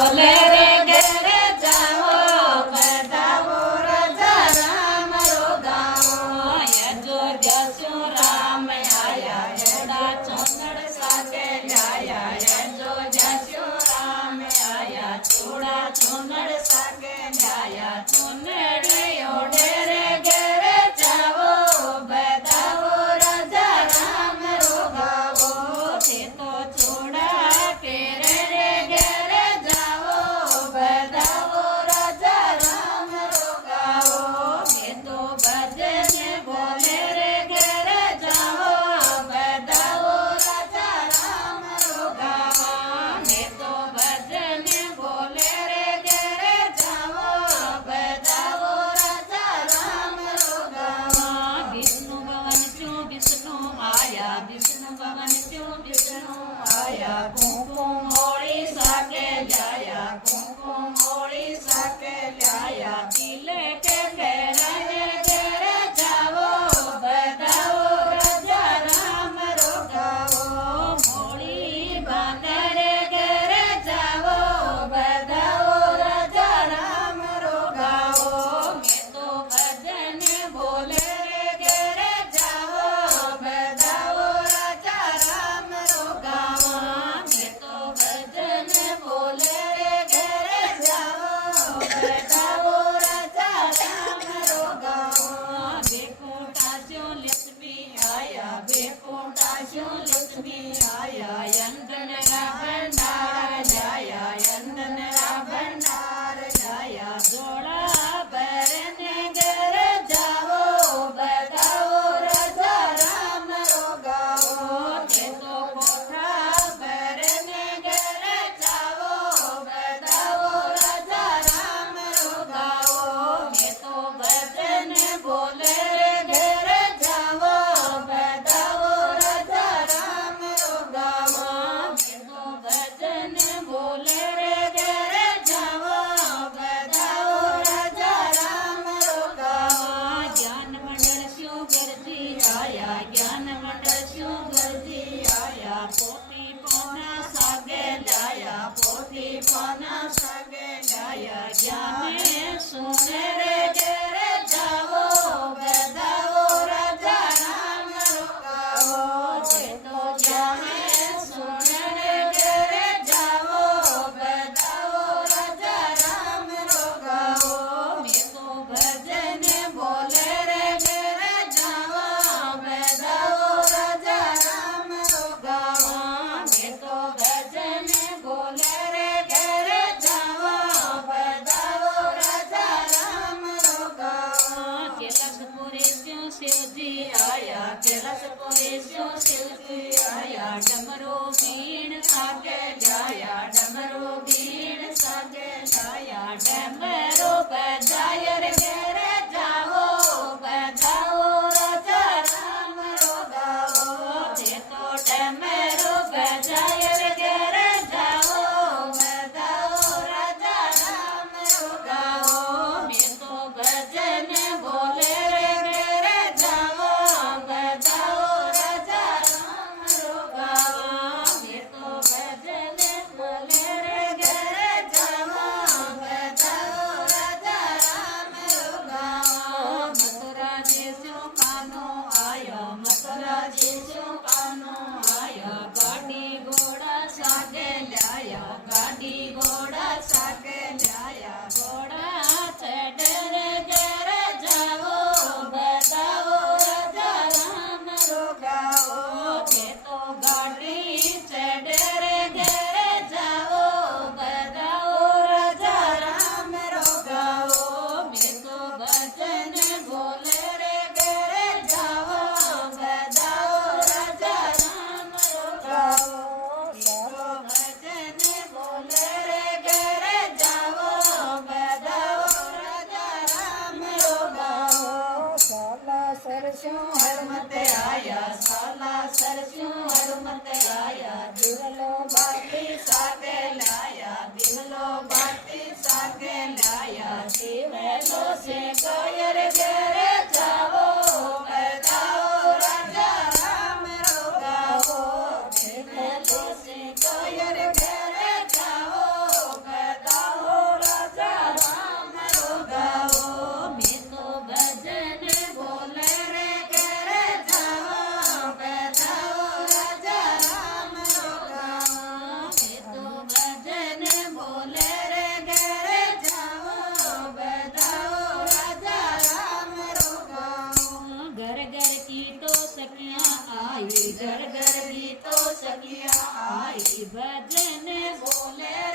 બોલે રે ઘેરે જાવો બધાવો રાજા રામ રોગાવો યજો જસુ રામ આયા એડા ચોનડ સાકે લ્યાયા યજો જસુ રામ આયા ચોડા ચોનડ સાકે લ્યાયા ચોનડી ઓડે રે ઘેરે જાવો બધાવો રાજા રામ રોગાવો તે તો ચોડા કેરે રે ઘેરે જાવો બધાવો રાજા રામ રોગાવો મેં તો ભજન બોલે રે ઘેરે જાવો બધાવો રાજા રામ રોગાવા મેં તો ભજન બોલે રે ઘેરે જાવો બધાવો રાજા રામ રોગાવા વિષ્ણુ ભવન છું વિષ્ણુ આયા વિષ્ણુ ભવન છું વિષ્ણુ આયા કુમકુમ હોળી સાકે લ્યાયા કુમકુમ હોળી સાકે લ્યાયા તિલે કે ઘેરે ઘેરે જાવો બધાવો રાજા રામ રોગાવો હોળી બાંધરે ઘેરે જાવો બધાવો રાજા રામ રોગાવો મેં તો ભજન બોલે રે ઘેરે જાવો બધાવો રાજા રામ રોગાવા મેં તો ભજન બોલે રે ઘેરે જાવો બધાવો રાજા રામ રોગાવા બેકોટા જો લક્ષ્મી આયા બેકોટા જો લક્ષ્મી આયા અંદન ભંડાર જાયા અંદન ભંડાર જાયા જોડા ભરને ઘરે જાવો બધાવો રાજા રામ રોગાવો તે તો કોઠા ભરને ઘરે જાવો બધાવો રાજા રામ રોગાવો મેં તો ભજન બોલે રે ઘરે જાવો બધાવો રાજા રામ રોગાવો મેં તો ભજન બોલે રે ઘરે જાવો બધાવો રાજા રામ રોગાવા જ્ઞાન મંડળ શું ગરજી આયા જ્ઞાન મંડળ શું ગરજી આયા પોતી પોના સાગે લાયા પોતી પોના સાગે લાયા જ્ઞાને સુને રે ઘેરે જાવો બધાવો રાજા રામ રોગાવો તે તો જ્ઞાને સુને રે ઘેરે જાવો બધાવો રાજા રામ રોગાવો મેં તો ભજન બોલે રે ઘેરે જાવો બધાવો રાજા રામ રોગાવા મેં તો ભજન બોલે રે ઘેરે જાવો બધાવો રાજા રામ રોગાવા કેલાસપુરે સ્યો શિવજી આયા કેલાસપુરે સ્યો શિવજી આયા ડમરો બીણ સાગે જાયા ડમરો બીણ સાગે જાયા ડમરો બજાય રે ઘેરે જાવો બધાવો રાજા રામ રોગાવો તે તો ડમરો બજાય રે ઘેરે જાવો બધાવો રાજા રામ રોગાવો મેં તો ભજન બોલે રે ઘેરે જાવો બધાવો રાજા રામ રોગાવા મેં તો ભજન બોલે રે ઘેરે જાવો બધાવો રાજા રામ રોગાવા મથુરા જેસો કાનો આયો મથુરા જેસો કાનો આયો ગાડી ઘોડા સાગે લાયા ગાડી ઘોડા સાગે લાયા ઘોડા ચડે રે ઘેરે જાવો બધાવો રાજા રામ રોગાવો તે તો ગાડી ચડે રે ઘેરે જાવો બધાવો રાજા રામ રોગાવો મેં તો ભજન બોલે રે ઘેરે જાવો બધાવો રાજા રામ રોગાવો મેં તો ભજન બોલે રે ઘેરે જાવો બધાવો રાજા રામ રોગાવો સાલા સરસ્યું હરમતે આયા સાલા સરસ્યું હરમતે આયા દિવલો બાતી સાગે લાયા દિવલો બાતી સાગે લાયા દિવલો સે ગયર ઘેરે જાવો બધાવો રાજા રામ રોગાવો દિવલો સે ગયર ઘેરે જાવો જેને બોલે